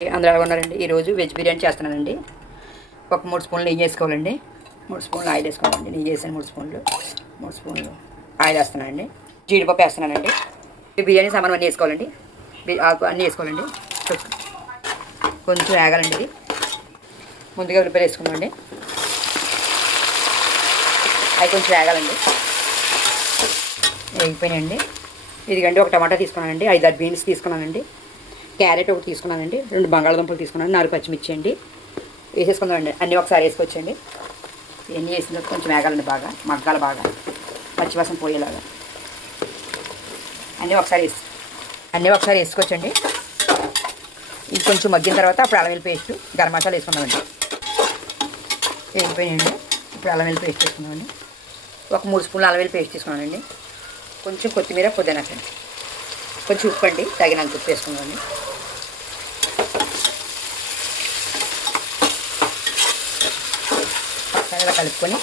అందరూ ఎలా ఉన్నారండి? ఈరోజు వెజ్ బిర్యానీ చేస్తున్నానండి. ఒక 3 స్పూన్లు నెయ్యి వేసుకోవాలండి. 3 స్పూన్లు ఆయిల్ వేసుకోవాలండి. నెయ్యి వేసాను 3 స్పూన్లు. 3 స్పూన్లు ఆయిల్ వేస్తున్నానండి. జీడిపప్పు వేస్తున్నానండి. బిర్యానీ సామాన్ అన్నీ వేసుకోవాలండి. ఆకు అన్నీ వేసుకోవాలండి. కొంచెం వేగాలండి. ఇది ముందుగా ఉల్లిపాయలు వేసుకుందామండి. అవి కొంచెం వేగాలండి. వేగిపోయినాయండి. ఇదిగండి ఒక టమాటా తీసుకున్నానండి. 5-6 బీన్స్ తీసుకున్నానండి. క్యారెట్ ఒకటి తీసుకున్నానండి. 2 బంగాళదుంపలు తీసుకున్నాను. 4 పచ్చిమిర్చి అండి. వేసేసుకుందామండి. అన్నీ ఒకసారి వేసుకొచ్చండి. ఇవన్నీ వేసిన తర్వాత కొంచెం వేగాలండి. బాగా మగ్గాల బాగా పచ్చివాసన పోయేలాగా అన్నీ ఒకసారి వేసుకోవచ్చండి. ఇది కొంచెం మగ్గిన తర్వాత అప్పుడు అల్లం వెల్లుల్లి పేస్ట్, గరం మసాలా వేసుకుందామండి. వేగిపోయాయండి. ఇప్పుడు అల్లం వెల్లుల్లి పేస్ట్ వేసుకుందామండి. ఒక 3 స్పూన్లు అల్లం వెల్లుల్లి పేస్ట్ తీసుకున్నానండి. కొంచెం కొత్తిమీర, పుదీనా అండి. కొంచెం ఉప్పు అండి, తగినంత ఉప్పు వేసుకుందామండి. ఇలా కలుపుకొని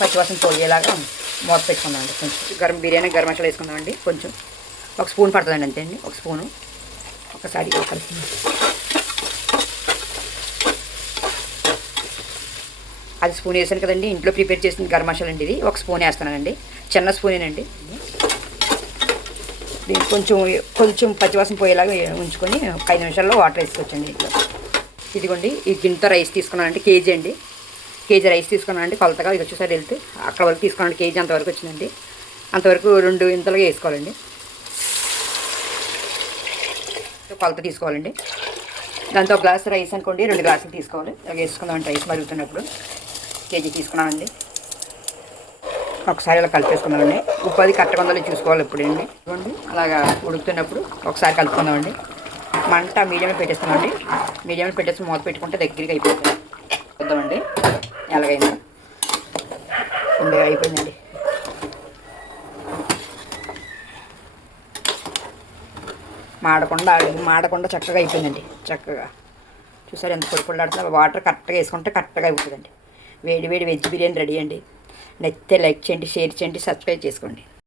పచ్చివాసన పోయేలాగా మూత పెట్టుకుందామండి. కొంచెం బిర్యానీ గరం మసాలా వేసుకుందామండి. కొంచెం 1 స్పూన్ పడుతుందండి, అంతే అండి. 1 స్పూను ఒకసారి కలుపుకుందాం. అది స్పూన్ వేసాను కదండి. ఇంట్లో ప్రిపేర్ చేసిన గరం మసాలా అండి. ఇది 1 స్పూన్ వేస్తున్నానండి. చిన్న స్పూనేనండి. దీనికి కొంచెం పచ్చివాసన పోయేలాగా ఉంచుకొని 5 నిమిషాల్లో వాటర్ వేసుకోవచ్చండి. ఇంట్లో ఇదిగోండి ఈ గిన్నెతో రైస్ తీసుకున్నానండి. కేజీ అండి. కేజీ రైస్ తీసుకున్నానండి. కొలతగా ఇది వచ్చేసరి వెళ్తే అక్కడ వరకు తీసుకున్నాను. కేజీ అంతవరకు వచ్చిందండి. అంతవరకు 2 ఇంతలుగా వేసుకోవాలండి. కొలత తీసుకోవాలండి. దాంతో 1 గ్లాస్ రైస్ అనుకోండి 2 గ్లాసులు తీసుకోవాలి. ఇలాగ వేసుకుందామండి. రైస్ మరుగుతున్నప్పుడు కేజీ తీసుకున్నానండి. ఒకసారి ఇలా కలిపేసుకుందామండి. ఉప్పు అది కరెక్ట్గా ఉందో చూసుకోవాలి ఎప్పుడండి. చూడండి అలాగా ఉడుకుతున్నప్పుడు ఒకసారి కలుపుకుందామండి. మంట మీడియంలో పెట్టేస్తామండి. మీడియంలో పెట్టేసి మూత పెట్టుకుంటే దగ్గరికి అయిపోతుంది. చూద్దామండి ఎలాగైందో. అయిపోయిందండి. మాడకుండా చక్కగా అయిపోయిందండి. చక్కగా చూసారు ఎంత పొడి వాటర్ కరెక్ట్గా వేసుకుంటే కరెక్ట్గా అయిపోతుందండి. వేడి వెజ్ బిర్యానీ రెడీ అండి. నచ్చితే లైక్ చేయండి, షేర్ చేయండి, సబ్స్క్రైబ్ చేసుకోండి.